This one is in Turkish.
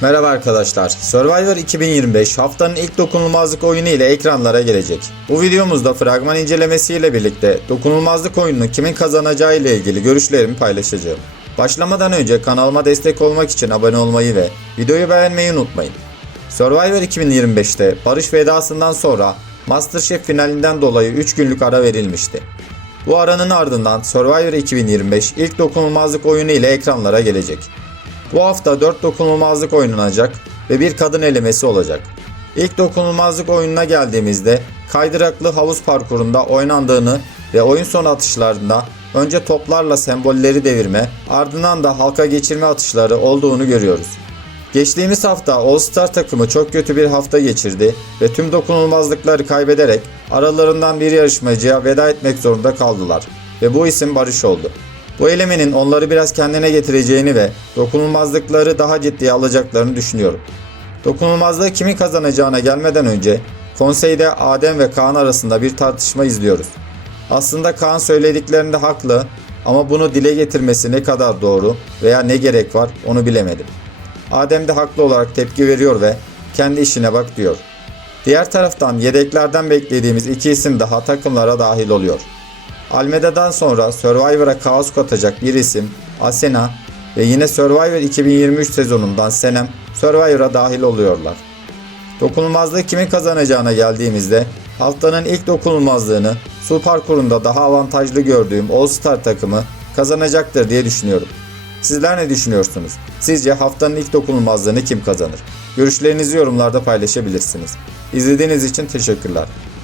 Merhaba arkadaşlar. Survivor 2025 haftanın ilk dokunulmazlık oyunu ile ekranlara gelecek. Bu videomuzda fragman incelemesi ile birlikte dokunulmazlık oyununu kimin kazanacağı ile ilgili görüşlerimi paylaşacağım. Başlamadan önce kanalıma destek olmak için abone olmayı ve videoyu beğenmeyi unutmayın. Survivor 2025'te Barış vedasından sonra MasterChef finalinden dolayı 3 günlük ara verilmişti. Bu aranın ardından Survivor 2025 ilk dokunulmazlık oyunu ile ekranlara gelecek. Bu hafta 4 dokunulmazlık oynanacak ve bir kadın elemesi olacak. İlk dokunulmazlık oyununa geldiğimizde kaydıraklı havuz parkurunda oynandığını ve oyun sonu atışlarında önce toplarla sembolleri devirme ardından da halka geçirme atışları olduğunu görüyoruz. Geçtiğimiz hafta All Star takımı çok kötü bir hafta geçirdi ve tüm dokunulmazlıkları kaybederek aralarından bir yarışmacıya veda etmek zorunda kaldılar ve bu isim Barış oldu. Bu elemenin onları biraz kendine getireceğini ve dokunulmazlıkları daha ciddiye alacaklarını düşünüyorum. Dokunulmazlığı kimin kazanacağına gelmeden önce konseyde Adem ve Kaan arasında bir tartışma izliyoruz. Aslında Kaan söylediklerinde haklı ama bunu dile getirmesi ne kadar doğru veya ne gerek var onu bilemedim. Adem de haklı olarak tepki veriyor ve kendi işine bak diyor. Diğer taraftan yedeklerden beklediğimiz iki isim daha takımlara dahil oluyor. Almeda'dan sonra Survivor'a kaos katacak bir isim Asena ve yine Survivor 2023 sezonundan Senem Survivor'a dahil oluyorlar. Dokunulmazlığı kimin kazanacağına geldiğimizde haftanın ilk dokunulmazlığını su parkurunda daha avantajlı gördüğüm All Star takımı kazanacaktır diye düşünüyorum. Sizler ne düşünüyorsunuz? Sizce haftanın ilk dokunulmazlığını kim kazanır? Görüşlerinizi yorumlarda paylaşabilirsiniz. İzlediğiniz için teşekkürler.